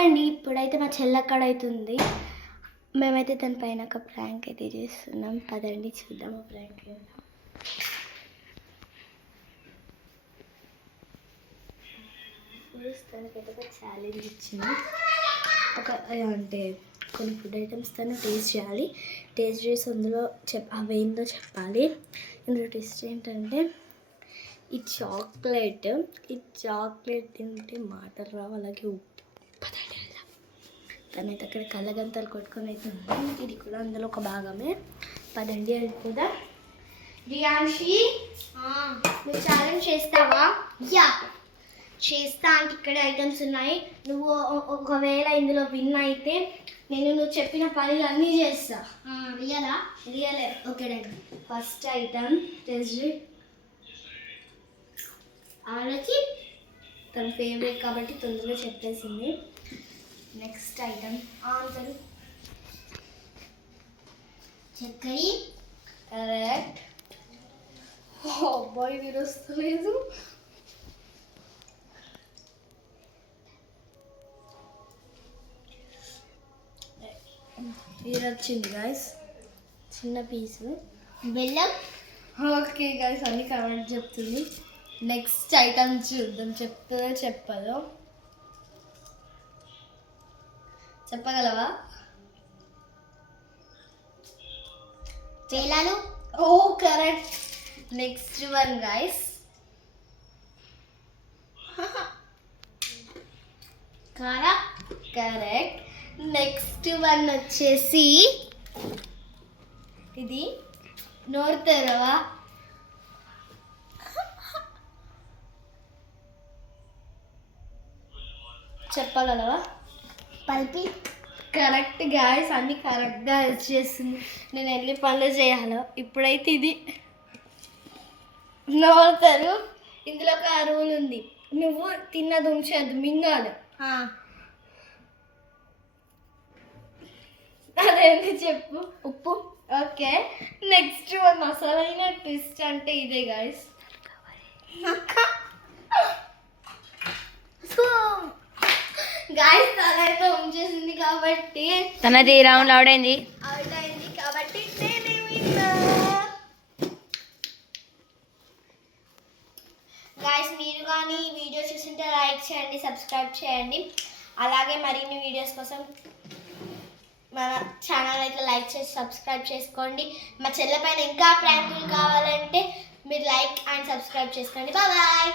ఆగండి, ఇప్పుడైతే మా చెల్లక్కడ అవుతుంది. మేమైతే దాని పైన ఒక ప్రాంక్ అయితే చేస్తున్నాం. పదండి చూద్దాం ఆ ప్రాంక్. తనకైతే ఒక ఛాలెంజ్ ఇచ్చింది. అంటే కొన్ని ఫుడ్ ఐటమ్స్ తను టేస్ట్ చేయాలి. టేస్ట్ చేసి అందులో అవేందో చెప్పాలి. ఇందులో టేస్ట్ ఏంటంటే ఈ చాక్లెట్ తింటే మాటలు రావు, అలాగే ఉప్పు. తనైతే అక్కడ కళ్ళగంతలు కొట్టుకొని అయితే ఉంది. ఇది కూడా అందులో ఒక భాగమే. పదండి వెళ్ళిపోదా. రియాన్షి, నువ్వు ఛాలెంజ్ చేస్తావా? యా చేస్తా. అంటే ఇక్కడ ఐటమ్స్ ఉన్నాయి. నువ్వు ఒకవేళ ఇందులో విన్ అయితే నువ్వు చెప్పిన పనులు అన్నీ చేస్తా. రియలే. Okay daddy. First item taste ఆలోచి. తన ఫేవరెట్ కాబట్టి తొందరగా చెప్పేసింది. నెక్స్ట్ ఐటమ్ ఆన్సర్ చక్కెర. కరెక్ట్. అబ్బాయి విరొస్తలేదు. ఇది వచ్చింది గాయస్, చిన్న పీసు బెల్లం. ఓకే గాయస్, అన్ని కరెక్ట్ చెప్తుంది. నెక్స్ట్ ఐటమ్ చూద్దాం, చెప్తుందో చెప్పదో. చెప్పగలవా? పేలాలు. ఓ కరెక్ట్. నెక్స్ట్ వన్ గాయస్, కారా. కరెక్ట్. నెక్స్ట్ వన్ వచ్చేసి ఇది నోరు తెరవా. చెప్పగలవా? పల్పి. కరెక్ట్ గాయస్, అన్ని కరెక్ట్గా వచ్చేసింది. నేను వెళ్ళి పనులు చేయాలి. ఇప్పుడైతే ఇది నోరుతారు. ఇందులో ఒక రూల్ ఉంది, నువ్వు తిన్నది ఉంచద్దు, మింగాలి. అదేంటి చెప్పు? ఉప్పు. ఓకే. నెక్స్ట్ వన్ అసలైన ట్విస్ట్ అంటే ఇదే గాయస్. గాయస్ తనైతే ఉంచేసింది కాబట్టి తనది రౌండ్ అవుట్ అయింది కాబట్టి గాయస్ మీరు కానీ ఈ వీడియో చూసింటే లైక్ చేయండి, సబ్స్క్రైబ్ చేయండి. అలాగే మరిన్ని వీడియోస్ కోసం మన ఛానల్ అయితే లైక్ చేసి సబ్స్క్రైబ్ చేసుకోండి. మా చెల్లె పైన ఇంకా ప్రాంకులు కావాలంటే మీరు లైక్ అండ్ సబ్స్క్రైబ్ చేసుకోండి. బాయ్.